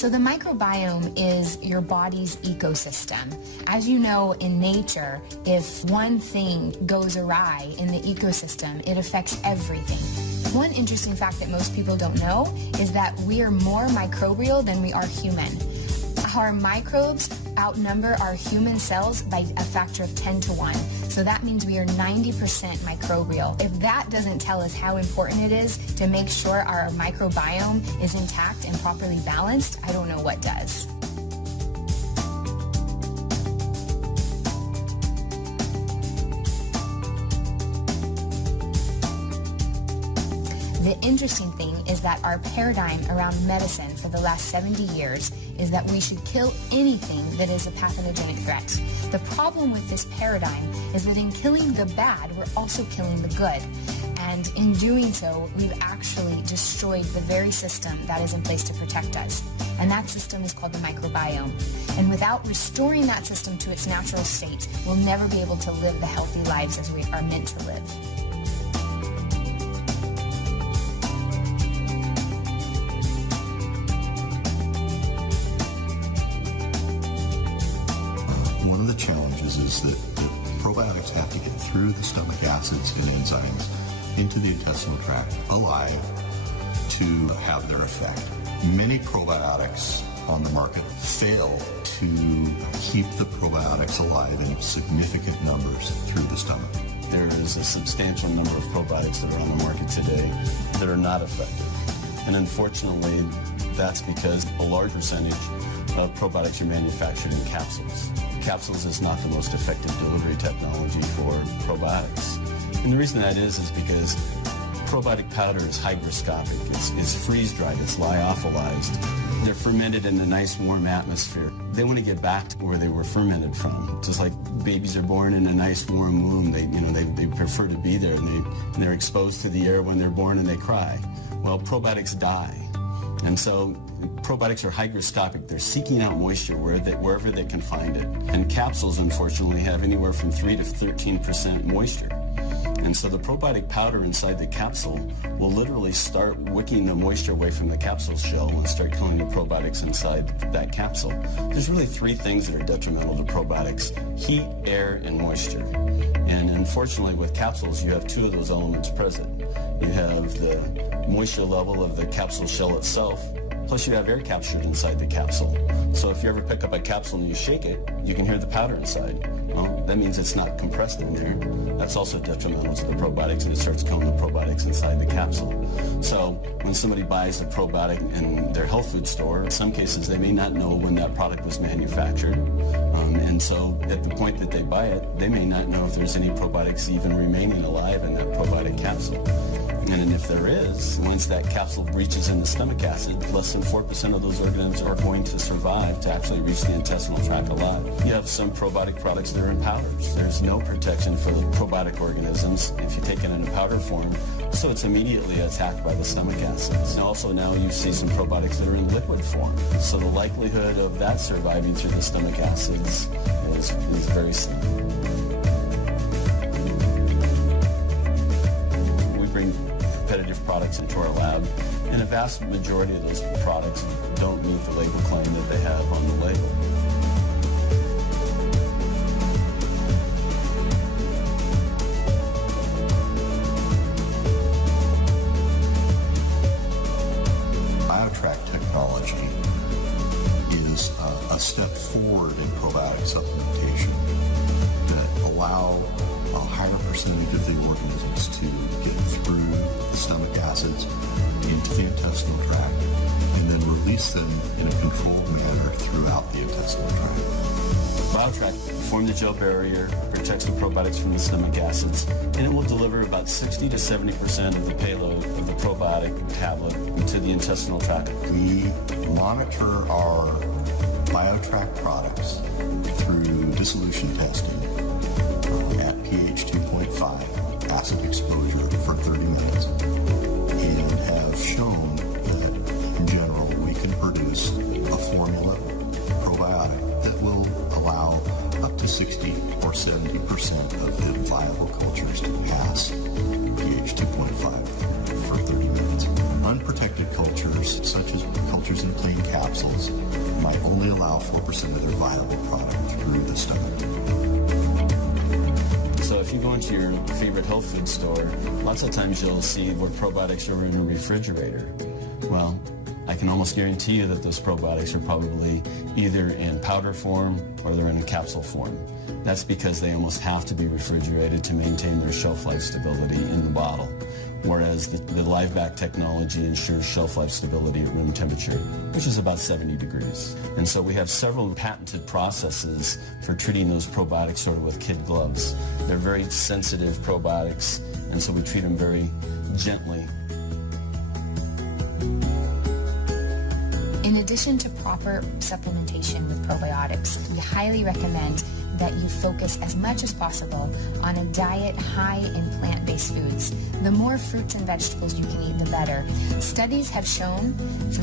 So the microbiome is your body's ecosystem. As you know, in nature, if one thing goes awry in the ecosystem, it affects everything. One interesting fact that most people don't know is that we are more microbial than we are human. Our microbes outnumber our human cells by a factor of 10 to 1. So that means we are 90% microbial. If that doesn't tell us how important it is to make sure our microbiome is intact and properly balanced, I don't know what does. The interesting thing is that our paradigm around medicine for the last 70 years is that we should kill anything that is a pathogenic threat. The problem with this paradigm is that in killing the bad, we're also killing the good. And in doing so, we've actually destroyed the very system that is in place to protect us. And that system is called the microbiome. And without restoring that system to its natural state, we'll never be able to live the healthy lives as we are meant to live. Challenges is that probiotics have to get through the stomach acids and enzymes into the intestinal tract alive to have their effect. Many probiotics on the market fail to keep the probiotics alive in significant numbers through the stomach. There is a substantial number of probiotics that are on the market today that are not effective. And unfortunately, that's because a large percentage of probiotics are manufactured in capsules. Capsules is not the most effective delivery technology for probiotics. And the reason that is because probiotic powder is hygroscopic. It's freeze-dried. It's lyophilized. They're fermented in a nice warm atmosphere. They want to get back to where they were fermented from. Just like babies are born in a nice warm womb, they prefer to be there, and they're exposed to the air when they're born and they cry. Well, probiotics die. And so probiotics are hygroscopic. They're seeking out moisture wherever they can find it. And capsules, unfortunately, have anywhere from 3 to 13% moisture. And so the probiotic powder inside the capsule will literally start wicking the moisture away from the capsule shell and start killing the probiotics inside that capsule. There's really 3 things that are detrimental to probiotics: heat, air, and moisture. And unfortunately, with capsules, you have 2 of those elements present. You have the moisture level of the capsule shell itself, plus you have air captured inside the capsule. So if you ever pick up a capsule and you shake it, you can hear the powder inside. Well, that means it's not compressed in there. That's also detrimental to the probiotics, and it starts killing the probiotics inside the capsule. So when somebody buys a probiotic in their health food store, in some cases they may not know when that product was manufactured. And so at the point that they buy it, they may not know if there's any probiotics even remaining alive in that probiotic capsule. And if there is, once that capsule reaches in the stomach acid, less than 4% of those organisms are going to survive to actually reach the intestinal tract alive. You have some probiotic products that are in powders. There's no protection for the probiotic organisms if you take it in a powder form, so it's immediately attacked by the stomach acids. And also now you see some probiotics that are in liquid form. So the likelihood of that surviving through the stomach acids is very slim. Competitive products into our lab, and a vast majority of those products don't meet the label claim that they have on the label. BIO-Tract technology is a step forward in probiotic supplementation that allow a higher percentage of the organisms to get through the stomach acids into the intestinal tract and then release them in a controlled manner throughout the intestinal tract. BIO-Tract forms the gel barrier, protects the probiotics from the stomach acids, and it will deliver about 60 to 70% of the payload of the probiotic tablet into the intestinal tract. We monitor our BIO-Tract products through dissolution testing at pH 2.5 acid exposure for 30 minutes, and have shown that in general we can produce a formula probiotic that will allow up to 60 or 70% of the viable cultures to pass pH 2.5 for 30 minutes. unprotected cultures, such as cultures in plain capsules, might only allow 4% of their viable product through the stomach. So if you go into your favorite health food store, lots of times you'll see where probiotics are in a refrigerator. Well, I can almost guarantee you that those probiotics are probably either in powder form or they're in capsule form. That's because they almost have to be refrigerated to maintain their shelf life stability in the bottle, whereas the LiveBac technology ensures shelf life stability at room temperature, which is about 70 degrees. And so we have several patented processes for treating those probiotics sort of with kid gloves. They're very sensitive probiotics, and so we treat them very gently. In addition to proper supplementation with probiotics, we highly recommend that you focus as much as possible on a diet high in plant-based foods. The more fruits and vegetables you can eat, the better. Studies have shown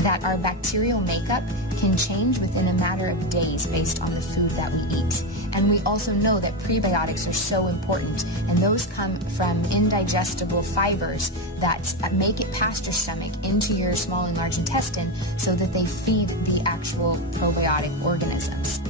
that our bacterial makeup can change within a matter of days based on the food that we eat. And we also know that prebiotics are so important, and those come from indigestible fibers that make it past your stomach into your small and large intestine so that they feed the actual probiotic organisms.